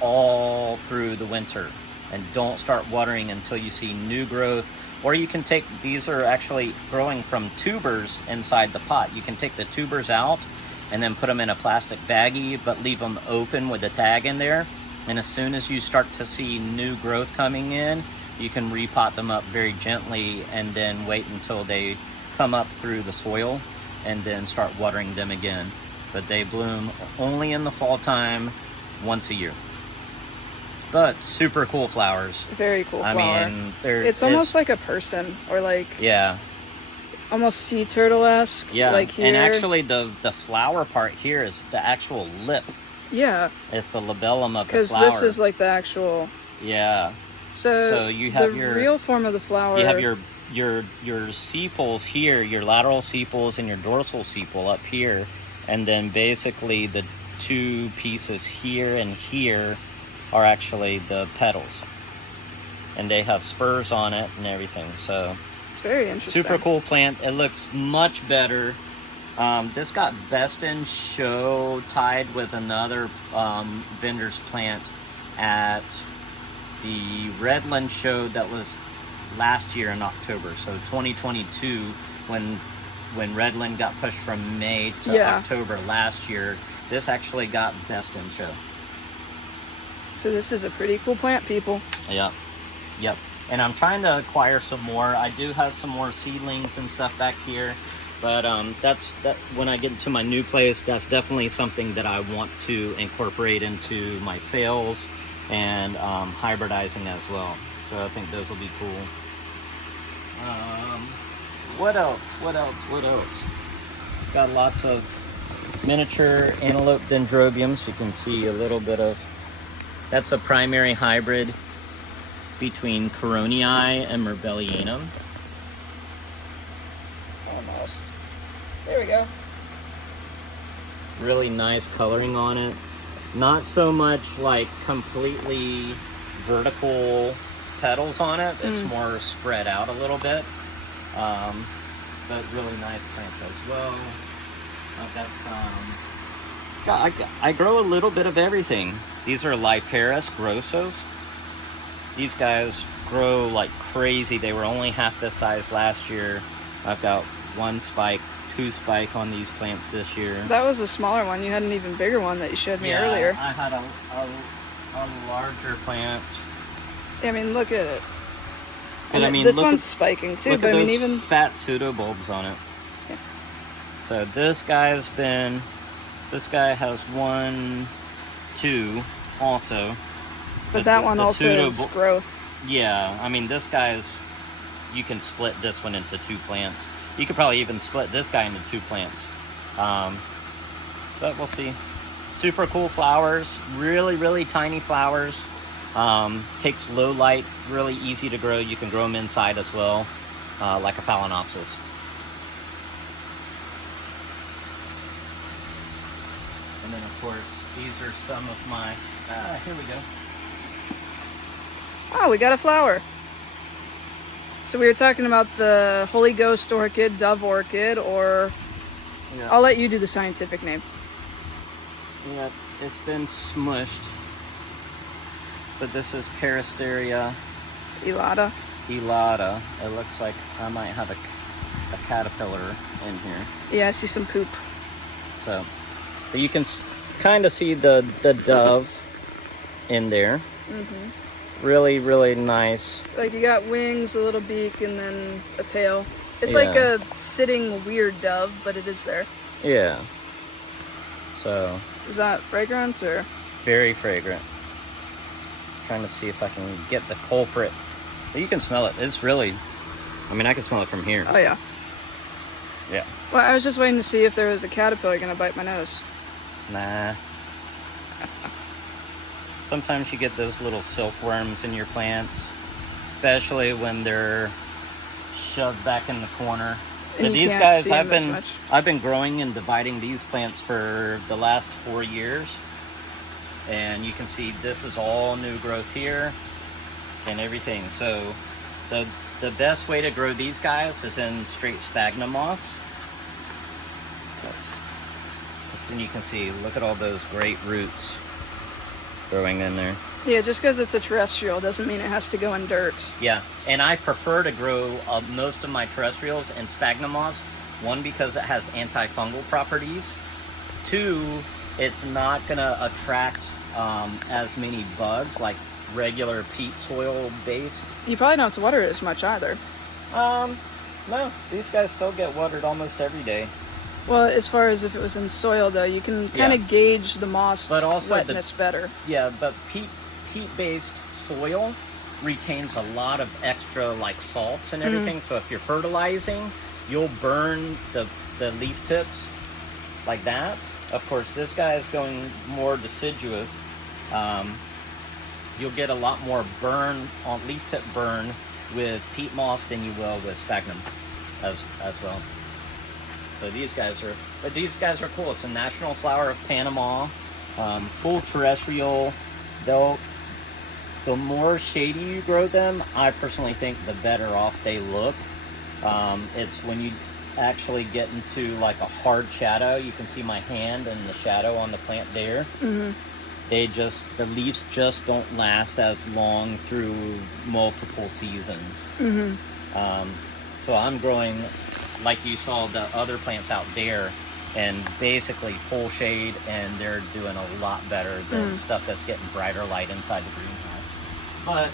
all through the winter, and don't start watering until you see new growth. Or you can take, these are actually growing from tubers inside the pot. You can take the tubers out and then put them in a plastic baggie, but leave them open with a tag in there. And as soon as you start to see new growth coming in, you can repot them up very gently and then wait until they come up through the soil and then start watering them again. But they bloom only in the fall time, once a year. But super cool flowers. Very cool flower. I mean, it's almost like a person, or like yeah, almost sea turtle-esque. yeah. Like here. And actually, the flower part here is the actual lip. Yeah. It's the labellum of the Because flower. this is like the actual. Yeah. So you have the real form of the flower. You have your sepals here, your lateral sepals and your dorsal sepal up here, and then basically the two pieces here and here are actually the petals, and they have spurs on it and everything. So it's very interesting. Super cool plant. It looks much better. This got Best in Show tied with another vendor's plant at the Redland show that was last year in October. So 2022, when Redland got pushed from May to October last year, this actually got Best in Show. So this is a pretty cool plant, people. Yep. And I'm trying to acquire some more. I do have some more seedlings and stuff back here, but that's when I get to my new place, that's definitely something that I want to incorporate into my sales and hybridizing as well. So I think those will be cool. What else? Got lots of miniature Antelope dendrobiums. You can see a little bit of, that's a primary hybrid between Coronii and Merbellianum. Almost. There we go. Really nice coloring on it. Not so much like completely vertical petals on it. It's more spread out a little bit. But really nice plants as well. I've got some... I grow a little bit of everything. These are Liparis grossos. These guys grow like crazy. They were only half this size last year. I've got 1 spike, 2 spike on these plants this year. That was a smaller one. You had an even bigger one that you showed me earlier. I had a larger plant. I mean, look at it. And I mean, this one's spiking too, look but at I mean, those even fat pseudobulbs on it. Yeah. So this guy has 1, 2 also. But that one also is growth. Yeah, I mean, this guy's, you can split this one into 2 plants. You could probably even split this guy into 2 plants. But we'll see. Super cool flowers, really, really tiny flowers. Takes low light, really easy to grow. You can grow them inside as well, like a Phalaenopsis. And then, of course, these are some of my, here we go. Oh, we got a flower. So we were talking about the Holy Ghost orchid, dove orchid, or I'll let you do the scientific name. Yeah, it's been smushed. But this is Peristeria elata. It looks like I might have a caterpillar in here. Yeah, I see some poop. So, but you can kind of see the dove in there. Really, really nice. Like you got wings, a little beak, and then a tail. It's like a sitting weird dove, but it is there. Yeah. So. Is that fragrant or? Very fragrant. Trying to see if I can get the culprit. You can smell it. It's really, I mean, I can smell it from here. Oh yeah. Yeah. Well, I was just waiting to see if there was a caterpillar gonna bite my nose. Nah. Sometimes you get those little silkworms in your plants, especially when they're shoved back in the corner. And So these guys, I've been growing and dividing these plants for the last 4 years, and you can see this is all new growth here and everything. So the best way to grow these guys is in straight sphagnum moss. And you can see, look at all those great roots growing in there. Yeah, just because it's a terrestrial doesn't mean it has to go in dirt. Yeah, and I prefer to grow most of my terrestrials in sphagnum moss. 1, because it has antifungal properties. 2, it's not gonna attract as many bugs like regular peat soil based. You probably don't have to water it as much either. No, these guys still get watered almost every day. Well, as far as if it was in soil, though, you can kind of gauge the moss But also wetness better. Yeah, but peat-based soil retains a lot of extra like salts and everything. So if you're fertilizing, you'll burn the leaf tips like that. Of course, this guy is going more deciduous. You'll get a lot more burn on leaf tip burn with peat moss than you will with sphagnum as well. So these guys are cool. It's a national flower of Panama, full terrestrial. The more shady you grow them, I personally think the better off they look. It's when you actually get into like a hard shadow, you can see my hand and the shadow on the plant there. The leaves just don't last as long through multiple seasons. So I'm growing, like you saw the other plants out there, and basically full shade, and they're doing a lot better than stuff that's getting brighter light inside the greenhouse. But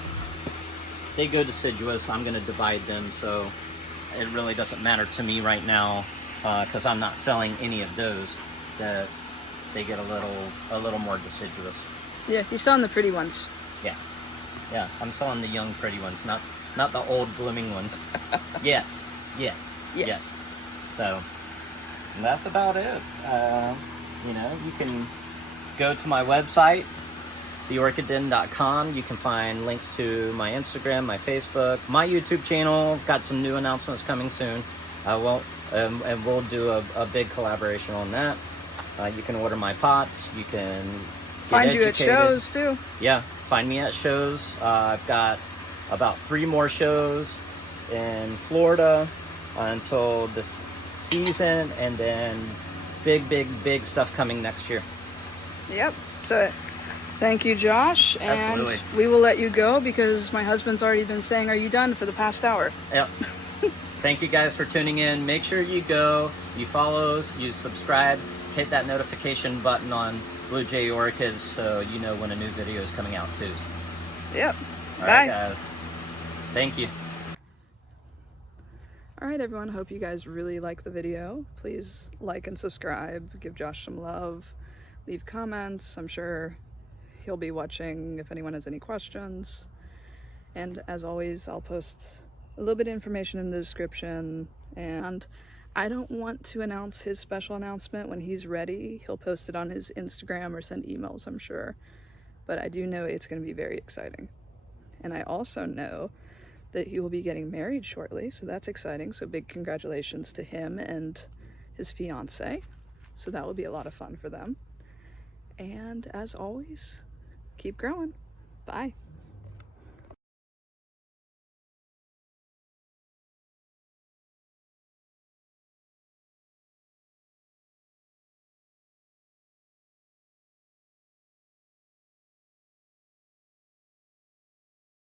they go deciduous. I'm going to divide them, so it really doesn't matter to me right now, because I'm not selling any of those. That they get a little more deciduous. Yeah, he's selling the pretty ones. Yeah, I'm selling the young pretty ones, not the old blooming ones. Yet. So that's about it. You can go to my website, theorchidden.com. You can find links to my Instagram, my Facebook, my YouTube channel. Got some new announcements coming soon. And we'll do a big collaboration on that. You can order my pots. You can find you at shows too. Yeah, find me at shows. I've got about 3 more shows in Florida until this season, and then big stuff coming next year. Yep. So thank you, Josh. And Absolutely. We will let you go because my husband's already been saying, "Are you done?" for the past hour. Yep. Thank you guys for tuning in. Make sure you go, you follow, you subscribe, hit that notification button on Blue Jay Orchids so you know when a new video is coming out too. Yep. All Bye. right, guys. Thank you. Alright everyone, hope you guys really like the video. Please like and subscribe, give Josh some love, leave comments. I'm sure he'll be watching if anyone has any questions. And as always, I'll post a little bit of information in the description. And I don't want to announce his special announcement when he's ready. He'll post it on his Instagram or send emails, I'm sure. But I do know it's going to be very exciting. And I also know that he will be getting married shortly, so that's exciting. So big congratulations to him and his fiance. So that will be a lot of fun for them. And as always, keep growing. Bye.